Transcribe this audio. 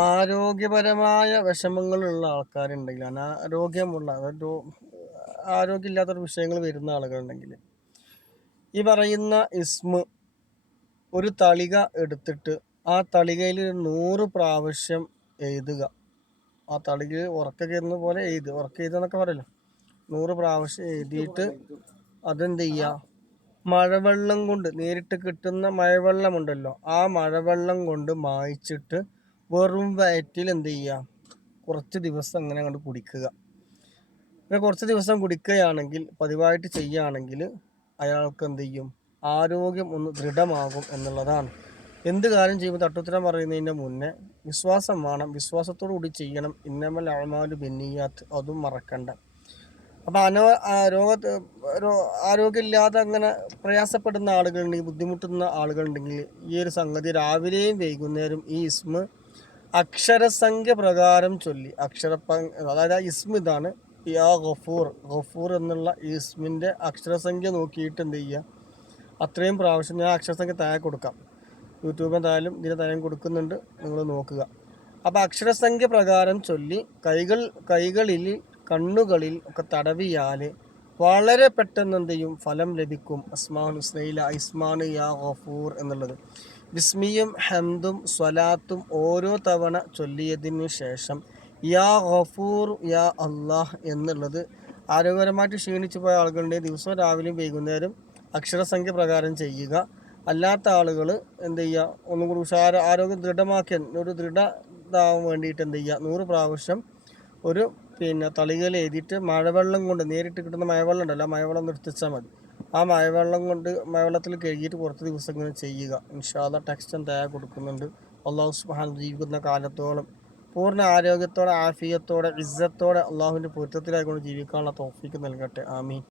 ആരോഗ്യപരമായ വിഷമങ്ങളുള്ള ആൾക്കാരുണ്ടെങ്കിൽ അനാരോഗ്യമുള്ള അതായത് ആരോഗ്യമില്ലാത്ത വിഷയങ്ങൾ വരുന്ന ആളുകളുണ്ടെങ്കിൽ ഈ പറയുന്ന ഇസ്മ ഒരു തളിക എടുത്തിട്ട് ആ തളികയിൽ നൂറ് പ്രാവശ്യം എഴുതുക. ആ തളിക ഉറക്ക കയറുന്ന പോലെ എഴുതുക. ഉറക്ക എഴുതുക പറയല്ലോ. നൂറ് പ്രാവശ്യം എഴുതിയിട്ട് അതെന്ത് ചെയ്യുക? മഴവെള്ളം കൊണ്ട് നേരിട്ട് കിട്ടുന്ന മഴവെള്ളമുണ്ടല്ലോ. ആ മഴവെള്ളം കൊണ്ട് മായ്ച്ചിട്ട് വെറും വയറ്റിൽ എന്ത് ചെയ്യുക? കുറച്ച് ദിവസം അങ്ങനെ അങ്ങോട്ട് കുടിക്കുക. പിന്നെ കുറച്ച് ദിവസം കുടിക്കുകയാണെങ്കിൽ പതിവായിട്ട് ചെയ്യുകയാണെങ്കിൽ അയാൾക്ക് എന്ത് ചെയ്യും? ആരോഗ്യം ഒന്ന് ദൃഢമാകും എന്നുള്ളതാണ്. എന്ത് കാര്യം ചെയ്യുമ്പോൾ തട്ടുത്തരം പറയുന്നതിന്റെ മുന്നേ വിശ്വാസം വേണം. വിശ്വാസത്തോടു കൂടി ചെയ്യണം. ഇന്നമൽ അഴമാലു ബെന്നിയാത്ത്. അതും മറക്കണ്ട. അപ്പോൾ അനോ രോഗ ആരോഗ്യമില്ലാതെ അങ്ങനെ പ്രയാസപ്പെടുന്ന ആളുകളുണ്ടെങ്കിൽ ബുദ്ധിമുട്ടുന്ന ആളുകളുണ്ടെങ്കിൽ ഈ ഒരു സംഗതി രാവിലെയും വൈകുന്നേരം ഈ ഇസ്മ അക്ഷരസംഖ്യ പ്രകാരം ചൊല്ലി. അക്ഷര അതായത് ആ ഇസ്മ ഇതാണ്. യാ ഗഫൂർ ഗഫൂർ എന്നുള്ള ഇസ്മിന്റെ അക്ഷരസംഖ്യ നോക്കിയിട്ട് എന്ത് ചെയ്യുക? അത്രയും പ്രാവശ്യം ഞാൻ അക്ഷരസംഖ്യ താഴെ കൊടുക്കാം. യൂട്യൂബ് എന്തായാലും ഇതിന് താഴെ കൊടുക്കുന്നുണ്ട്. നിങ്ങൾ നോക്കുക. അപ്പോൾ അക്ഷരസംഖ്യ പ്രകാരം ചൊല്ലി കൈകൾ കൈകളിൽ കണ്ണുകളിൽ ഒക്കെ തടവിയാൽ വളരെ പെട്ടെന്ന് എന്ത് ചെയ്യും? ഫലം ലഭിക്കും. അസ്മാൻ ഹുസ്നയില ഇസ്മാൻ യാ ഗഫൂർ എന്നുള്ളത്. ബിസ്മിയും ഹംദും സ്വലാത്തും ഓരോ തവണ ചൊല്ലിയതിനു ശേഷം യാ ഗഫൂർ യാ അള്ളാഹ് എന്നുള്ളത് ആരോഗ്യപരമായിട്ട് ക്ഷീണിച്ചു പോയ ആളുകളുടെ ദിവസവും രാവിലെയും വൈകുന്നേരം അക്ഷരസംഖ്യ പ്രകാരം ചെയ്യുക. അല്ലാത്ത ആളുകൾ എന്ത് ചെയ്യുക? ഒന്നും കൂടി ഉഷാര ആരോഗ്യം ദൃഢമാക്കാൻ ഒരു ദൃഢതാവാൻ വേണ്ടിയിട്ട് എന്ത് ചെയ്യുക? നൂറ് പ്രാവശ്യം ഒരു പിന്നെ തളികയിൽ എഴുതിയിട്ട് മഴവെള്ളം കൊണ്ട് നേരിട്ട് കിട്ടുന്ന മഴവെള്ളം ഉണ്ടല്ലോ മഴവെള്ളം നിർത്തിച്ചാൽ മതി. ആ മഴവെള്ളം കൊണ്ട് മഴവെള്ളത്തിൽ കഴുകിയിട്ട് കുറച്ച് ദിവസം ഇങ്ങനെ ചെയ്യുക ഇൻഷാല്ല ടെക്സ്റ്റൻ തയ്യാർ കൊടുക്കുന്നുണ്ട്. അള്ളാഹു സുബാൻ ജീവിക്കുന്ന കാലത്തോളം പൂർണ ആരോഗ്യത്തോടെ ആഫിയത്തോടെ ഇസ്സത്തോടെ അള്ളാഹുവിന്റെ പൊരുത്തത്തിലായിക്കൊണ്ട് ജീവിക്കാനുള്ള തോഫിക്ക് നൽകട്ടെ. ആമീൻ.